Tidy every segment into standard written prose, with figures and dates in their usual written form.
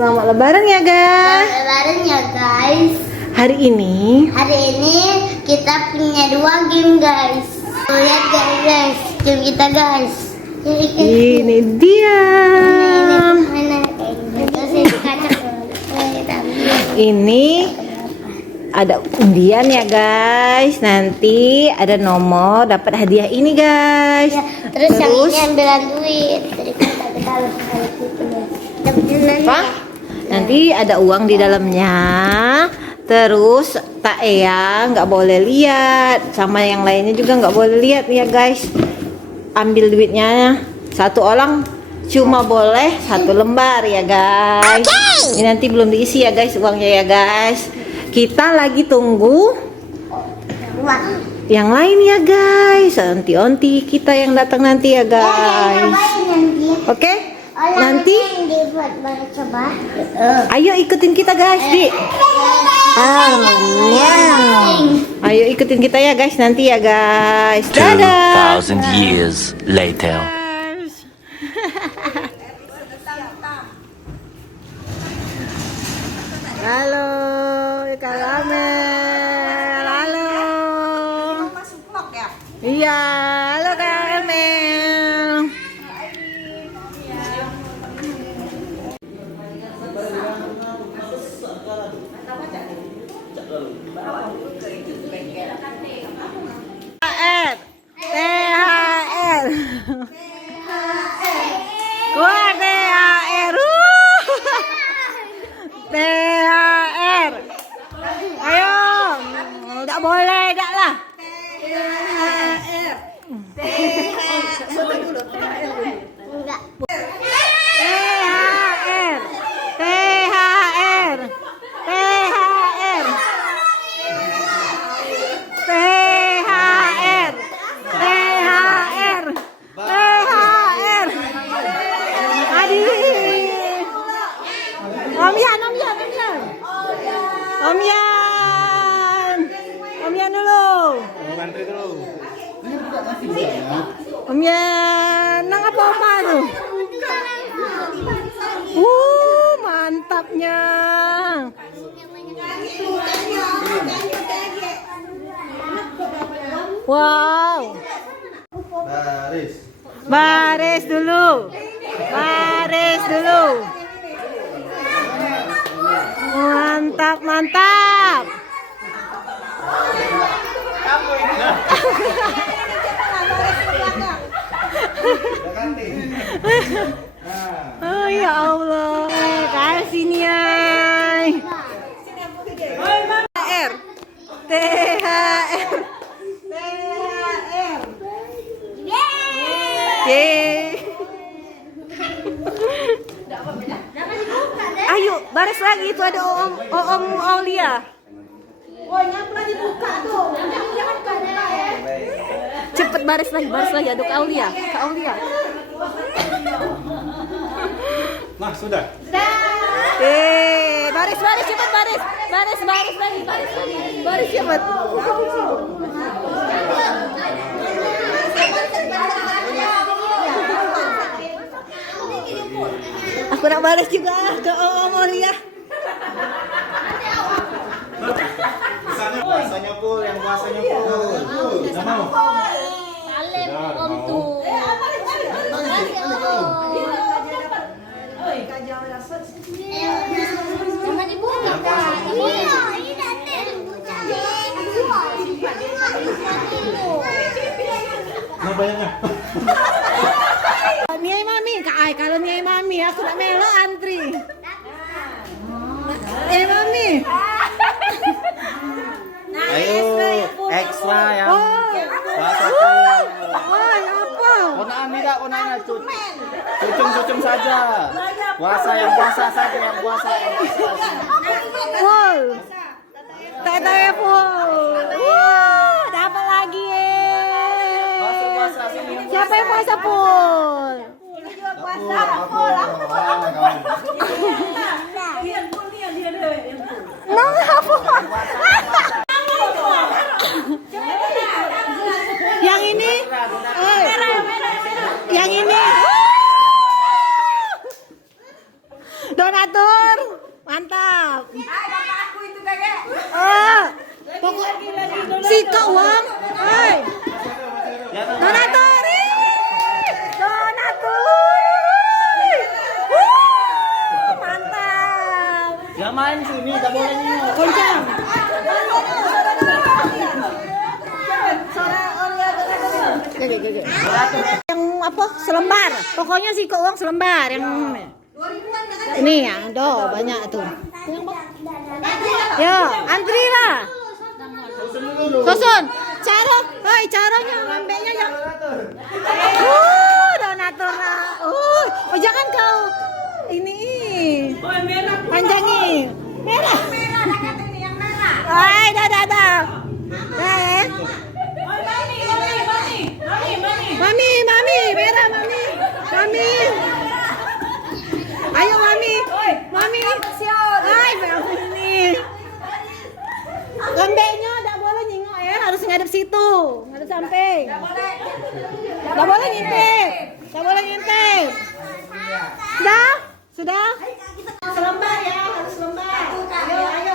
Selamat Lebaran ya guys. Selamat Lebaran ya guys. Hari ini kita punya 2 game guys. Lihat guys, game kita guys. ini dia. Ini ada undian ya guys. Nanti ada nomor dapat hadiah ini guys. Ya, terus yang ini ambilan duit. Apa? Nanti ada uang di dalamnya. Terus tak nggak boleh lihat, sama yang lainnya juga nggak boleh lihat ya guys. Ambil duitnya, satu orang cuma boleh 1 lembar ya guys. Ini nanti belum diisi ya guys uangnya ya guys. Kita lagi tunggu yang lain ya guys. Onti-onti kita yang datang nanti ya guys. Oke? Nanti ayo ikutin kita guys di. Ayo ikutin kita ya guys nanti ya guys. Dadah. 2000 years later. Halo, Kak Amel. Halo. Masuk vlog ya? Iya, halo Kak Amel. THR. Keluar THR. THR. Ayo. Enggak boleh, enggak lah. THR. Enggak. THR. THR. THR. THR. THR. THR. Adi. Om Yan. Om Yan dulu. Om Yan, nang apa tuh? Mantapnya. Wow. Baris dulu. Mantap. Oh ya Allah, kasih nih ay. THR. Ayo, baris lagi itu ada Om Aulia. Cepet baris lagi ada Kak Aulia. Nah, sudah. Baris cepet baris lagi. Baris cepet. Aku nak baris juga ke Om Aulia. Puasanya full, yang puasanya full. Udah mau? Nah, bayarnya. Niai Mami, kalau Niai Mami aku nak melo antri. Mami. Ayo, ekstra ya. Puasa apa? Cucung saja. Puasa yang puasa. Full. Tak ya full. Dapat lagi Puasa sini. Siapa yang puasa full? Yang ini, yang ini. Donatur. Mantap. Hai, bapak aku itu kakek. Oh. Pokok si keuang. Hai. Donatur. Donatur. Mantap. Jangan main sini, tak boleh ini. Goncang. Yang apa? Selembar. Pokoknya si keuang selembar yang ini ya, do banyak tuh. Yo, antri lah. Susun. Caranya ngambilnya yang. Donatur. Oh, jangan kau ini. Panjangin. Merah. Merah dekat ini yang merah. Hai, dah. Mami, merah mami. Ayo mami. Hai, ini. Lembeknya enggak boleh nyingok ya, harus ngadep situ, ngadep samping. Enggak boleh ngintip. Sudah? Selembar ya, harus selembar. Ayo.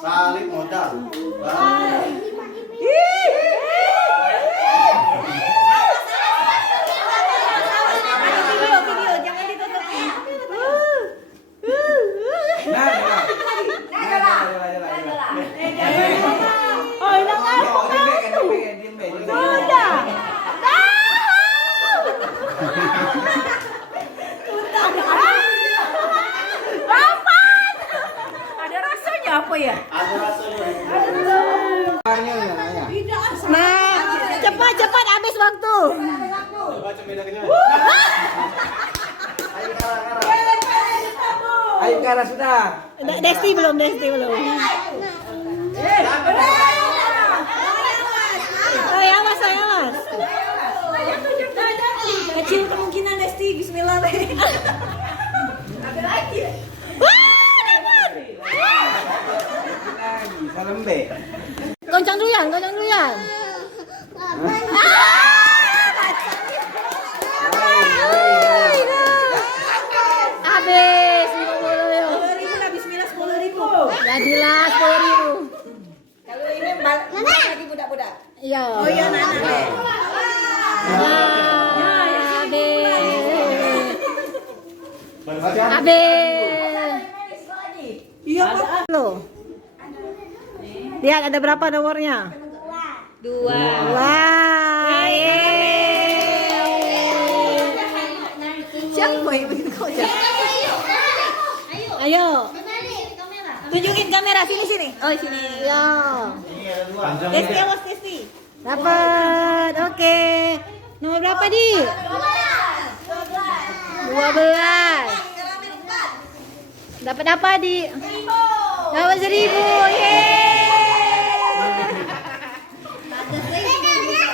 Balik modal. Apa ya? Ada rasanya. Nah, cepat habis waktu. Baca bedanya. Ayo Kara sudah. Desti belum. Oh ya mas. Kecil kemungkinan Desti. Bismillah. Ada lagi. Wah, dapat. Apa lembek? Goncang duluan, goncang duluan. Habis 50.000. 10.000 lah, bismillah 10.000. Jadilah 10.000. Kalau ini bagi budak-budak. Iya. Oh iya, anak-anak deh. Habis. Iya, Loh. Lihat ada berapa nomornya? 2. Wah. siapa yang begitu kau ya? Ayo. Tunjukin kamera sini. Oh, sini. Yo. Testi, awas testi. Dapat. Oke. Nomor berapa, Di? 12. Dapat apa, Di? Dapat 1.000. Yeay.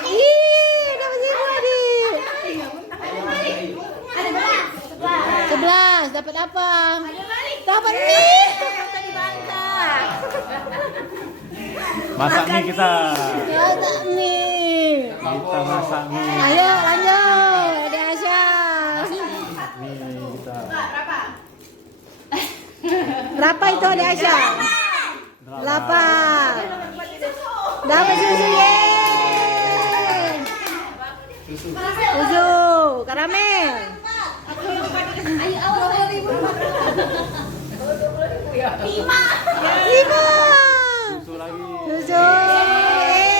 Ih, dapat 1.000, Di. 11. Dapat apa? Dapat mie. Masak mie kita. Dapat mie. Kita masak mie. Ayo lanjut, Ade Asya. Mie kita. Berapa itu Ade Asya? 8. Dapat susu, yeay. Susu, karamel. Lima. Susu lagi. Susu. Yeay.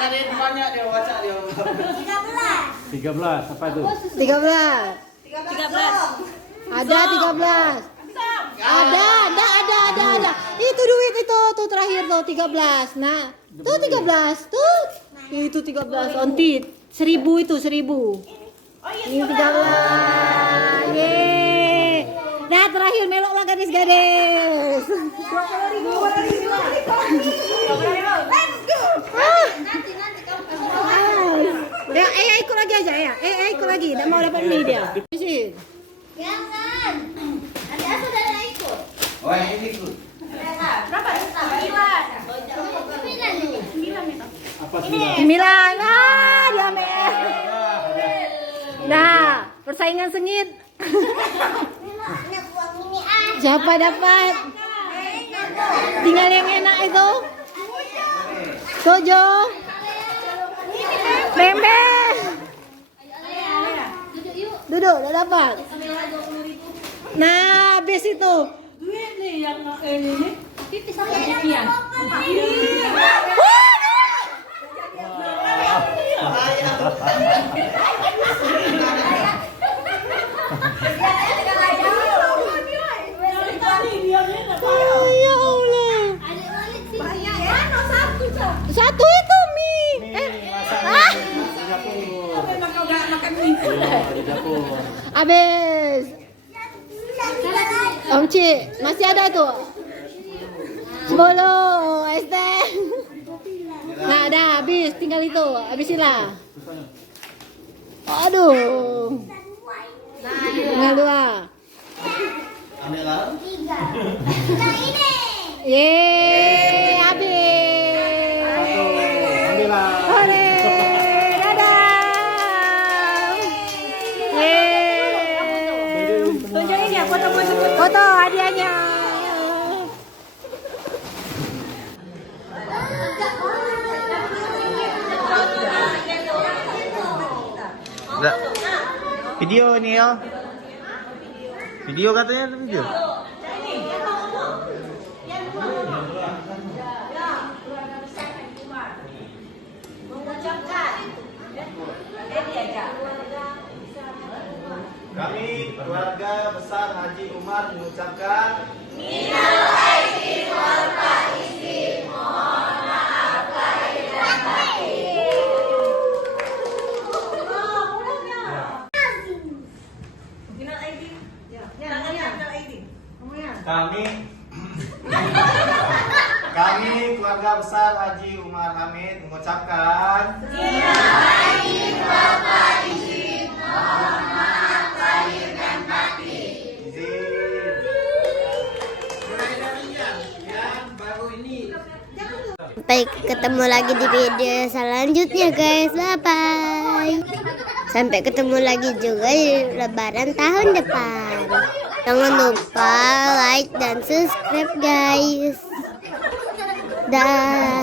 Kalian banyak dia baca dia. 13. Apa itu? 13. 13. Ada 13. Ada. Itu duit itu tuh terakhir tuh 13. Nah, tuh 13 tuh. Itu 13 ontit. 1.000 itu 1.000. Ini 13. Yeay. Nah, terakhir meloklah gadis-gadis. 20.000. Ya, ikut lagi aja ya. Ikut lagi. Tidak mau dapat mie dia. Sini. Jangan. Ada asal dan ikut. Oh, ini ikut. Berapa? 9. Apa sih? 9. Ah, diambil. Nah, persaingan sengit. Siapa dapat? Tinggal yang enak itu. Tojo. Bembel. Duduk, udah dapat. Nah, habis itu. Duit nih yang ini. Tipis sama sekian. Ya Allah. Satu itu mie. Di dapur. Makan mie. Di dapur. Habis. Om Cik, masih ada tuh. 10 ST. Nah, dah habis, tinggal itu. Habisilah. Aduh. Tinggal 2. Ambil lah. Yeay, habis. Ambil lah. Hore, dadah. Yeay. Tunjukin ya foto-foto. Foto hadiahnya. Video ini ya. Video katanya video. Kami keluarga besar Haji Umar mengucapkan kami keluarga besar Haji Umar Hamid mengucapkan Terima kasih Bapak Isi, mohon maaf lahir dan batin. Sampai ketemu lagi di video selanjutnya guys. Bye bye. Sampai ketemu lagi juga di lebaran tahun depan. Jangan lupa like dan subscribe guys. Dah.